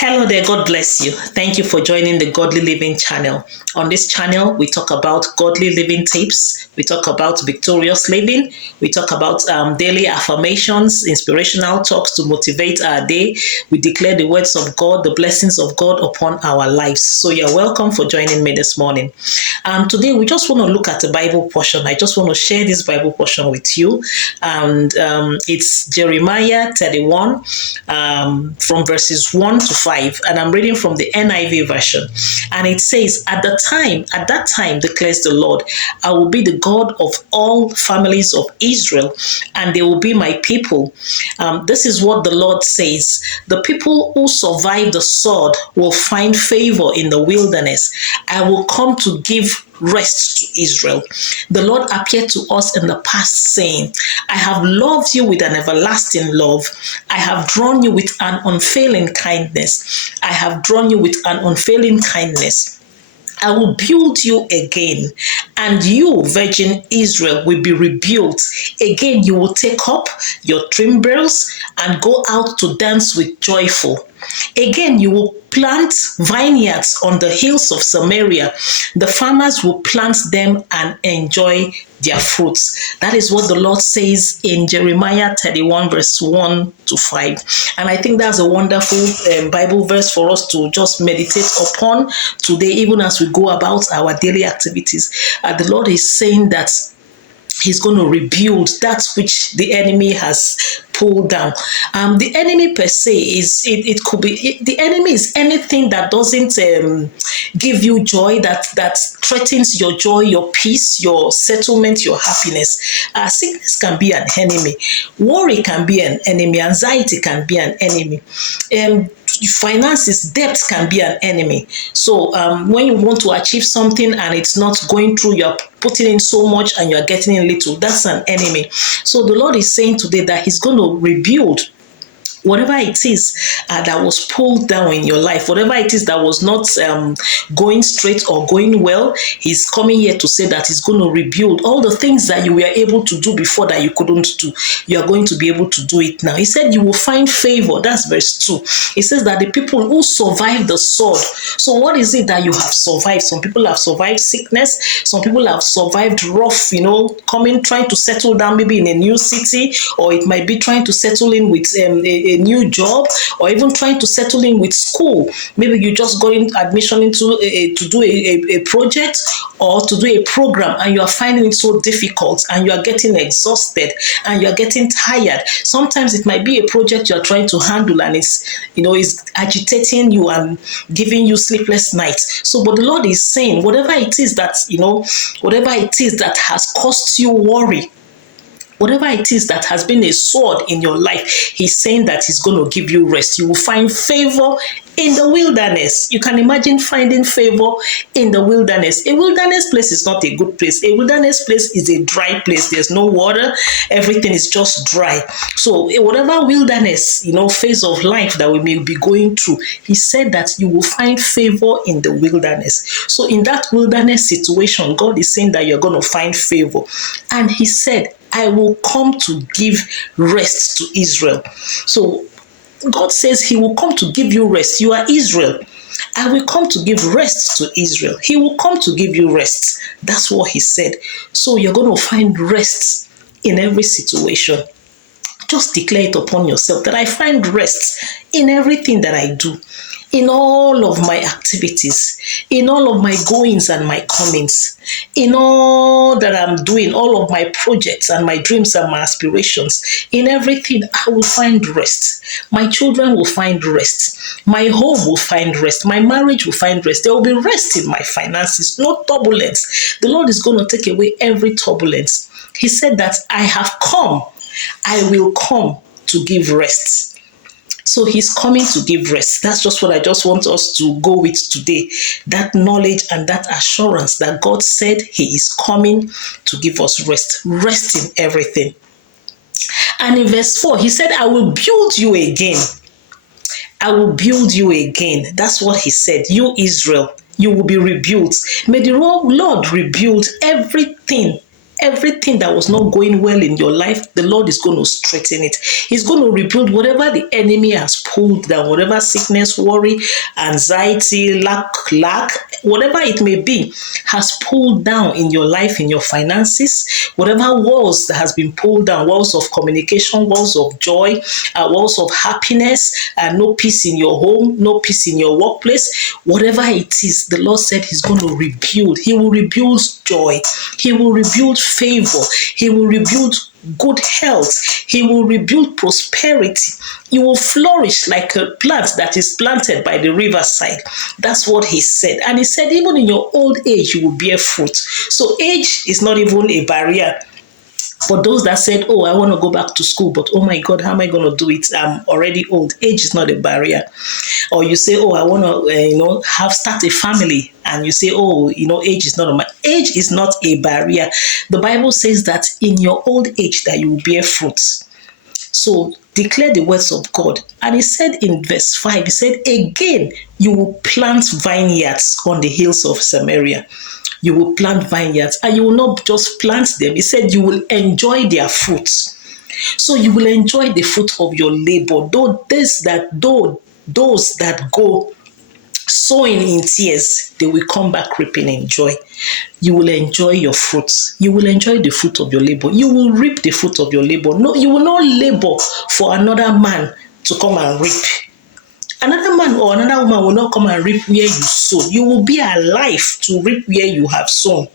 Hello there, God bless you. Thank you for joining the Godly Living channel. On this channel, we talk about godly living tips, we talk about victorious living, we talk about daily affirmations, inspirational talks to motivate our day. We declare the words of God, the blessings of God upon our lives. So you're welcome for joining me this morning. Today, we just want to look at the Bible portion. I just want to share this Bible portion with you. And it's Jeremiah 31 from verses 1 to 5. And I'm reading from the NIV version. And it says, at that time, declares the Lord, I will be the God of all families of Israel, and they will be my people. This is what the Lord says. The people who survive the sword will find favor in the wilderness. I will come to give rest to Israel. The Lord appeared to us in the past, saying, I have loved you with an everlasting love. I have drawn you with an unfailing kindness. I have drawn you with an unfailing kindness. I will build you again, and you, Virgin Israel, will be rebuilt. Again, you will take up your timbrels and go out to dance with joyful. Again, you will plant vineyards on the hills of Samaria. The farmers will plant them and enjoy their fruits. That is what the Lord says in Jeremiah 31 verse 1 to 5. And I think that's a wonderful Bible verse for us to just meditate upon today, even as we go about our daily activities. The Lord is saying that He's going to rebuild that which the enemy has pulled down. The enemy per se is, it could be, the enemy is anything that doesn't give you joy, that threatens your joy, your peace, your settlement, your happiness. Sickness can be an enemy. Worry can be an enemy. Anxiety can be an enemy. Finances, debt can be an enemy. So when you want to achieve something and it's not going through, you're putting in so much and you're getting in little, that's an enemy. So the Lord is saying today that He's going to rebuild whatever it is that was pulled down in your life, whatever it is that was not going straight or going well. He's coming here to say that He's going to rebuild all the things that you were able to do before that you couldn't do. You are going to be able to do it now. He said you will find favor. That's verse 2. It says that the people who survive the sword. So what is it that you have survived? Some people have survived sickness. Some people have survived rough, trying to settle down maybe in a new city, or it might be trying to settle in with a new job, or even trying to settle in with school. Maybe you just got in admission into to do a project or to do a program, and you are finding it so difficult, and you are getting exhausted, and you are getting tired. Sometimes it might be a project you are trying to handle, and it's agitating you and giving you sleepless nights. So, but the Lord is saying, whatever it is that has caused you worry, whatever it is that has been a sword in your life, He's saying that He's going to give you rest. You will find favor in the wilderness. You can imagine finding favor in the wilderness. A wilderness place is not a good place. A wilderness place is a dry place. There's no water. Everything is just dry. So whatever wilderness, phase of life that we may be going through, He said that you will find favor in the wilderness. So in that wilderness situation, God is saying that you're going to find favor. And He said, I will come to give rest to Israel. So God says He will come to give you rest. You are Israel. I will come to give rest to Israel. He will come to give you rest. That's what He said. So you're going to find rest in every situation. Just declare it upon yourself that I find rest in everything that I do, in all of my activities, in all of my goings and my comings, in all that I'm doing, all of my projects and my dreams and my aspirations, in everything, I will find rest. My children will find rest. My home will find rest. My marriage will find rest. There will be rest in my finances, no turbulence. The Lord is going to take away every turbulence. He said that I have come. I will come to give rest. So He's coming to give rest. That's just what I just want us to go with today. That knowledge and that assurance that God said He is coming to give us rest. Rest in everything. And in verse 4, He said, I will build you again. I will build you again. That's what He said. You, Israel, you will be rebuilt. May the Lord rebuild everything Everything that was not going well in your life, the Lord is going to straighten it. He's going to rebuild whatever the enemy has pulled down, whatever sickness, worry, anxiety, lack, whatever it may be, has pulled down in your life, in your finances, whatever walls that has been pulled down, walls of communication, walls of joy, walls of happiness, no peace in your home, no peace in your workplace, whatever it is, the Lord said He's going to rebuild. He will rebuild joy. He will rebuild favor. He will rebuild good health. He will rebuild prosperity. You will flourish like a plant that is planted by the riverside. That's what He said. And He said, even in your old age, you will bear fruit. So age is not even a barrier. For those that said, oh, I want to go back to school, but oh my God, how am I going to do it? I'm already old. Age is not a barrier. Or you say, oh, I want to, start a family. And you say, oh, age is not age is not a barrier. The Bible says that in your old age that you will bear fruits. So declare the words of God. And He said in verse 5, He said, again, you will plant vineyards on the hills of Samaria. You will plant vineyards, and you will not just plant them. He said you will enjoy their fruits. So you will enjoy the fruit of your labor. Those that go sowing in tears, they will come back reaping in joy. You will enjoy your fruits. You will enjoy the fruit of your labor. You will reap the fruit of your labor. No, you will not labor for another man to come and reap. Another man or another woman will not come and reap where you sow. You will be alive to reap where you have sown.